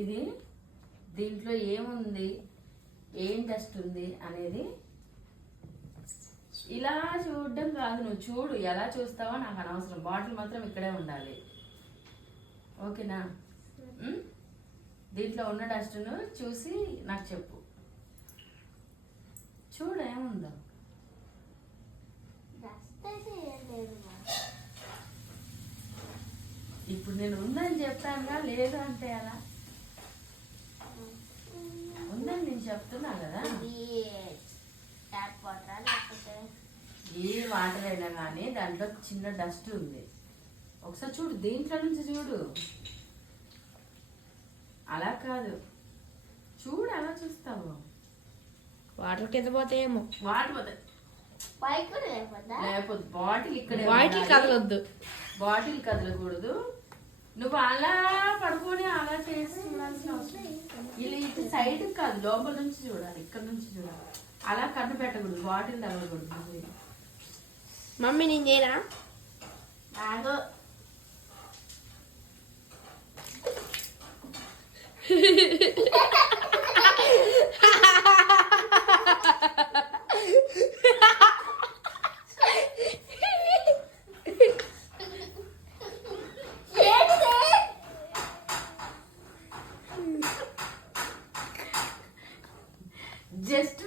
ఇది దీంట్లో ఏముంది, ఏం టెస్ట్ ఉంది అనేది ఇలా చూడడం కాదు. నువ్వు చూడు, ఎలా చూస్తావో నాకు అనవసరం. బాటిల్ మాత్రం ఇక్కడే ఉండాలి, ఓకేనా? దీంట్లో ఉన్న డస్ట్ను చూసి నాకు చెప్పు. చూడు ఏముందో. ఇప్పుడు నేను ఉందని చెప్పానుగా, లేదు అంటే అలా ఉందని నేను చెప్తున్నా కదా. ఏ వాటర్ అయినా కానీ దాంట్లో చిన్న డస్ట్ ఉంది. ఒకసారి చూడు, దీంట్లో నుంచి చూడు. అలా కాదు, చూడు. అలా చూస్తావు. వాటర్ కింద పోతాయేమో. వాటర్ పోతాయి లేకపోతే బాటిల్ ఇక్కడే. బాటిల్ కదలొద్దు, బాటిల్ కదలకూడదు. నువ్వు అలా పడుకొని అలా చేసి చూడాల్సిన అవసరం. ఇలా ఇటు సైడ్ కాదు, లోపల నుంచి చూడాలి, ఇక్కడ నుంచి చూడాలి. అలా కన్ను పెట్టకూడదు, బాటిల్ తగలకూడదు. మమ్మీ నేను చేయనా? జస్ట్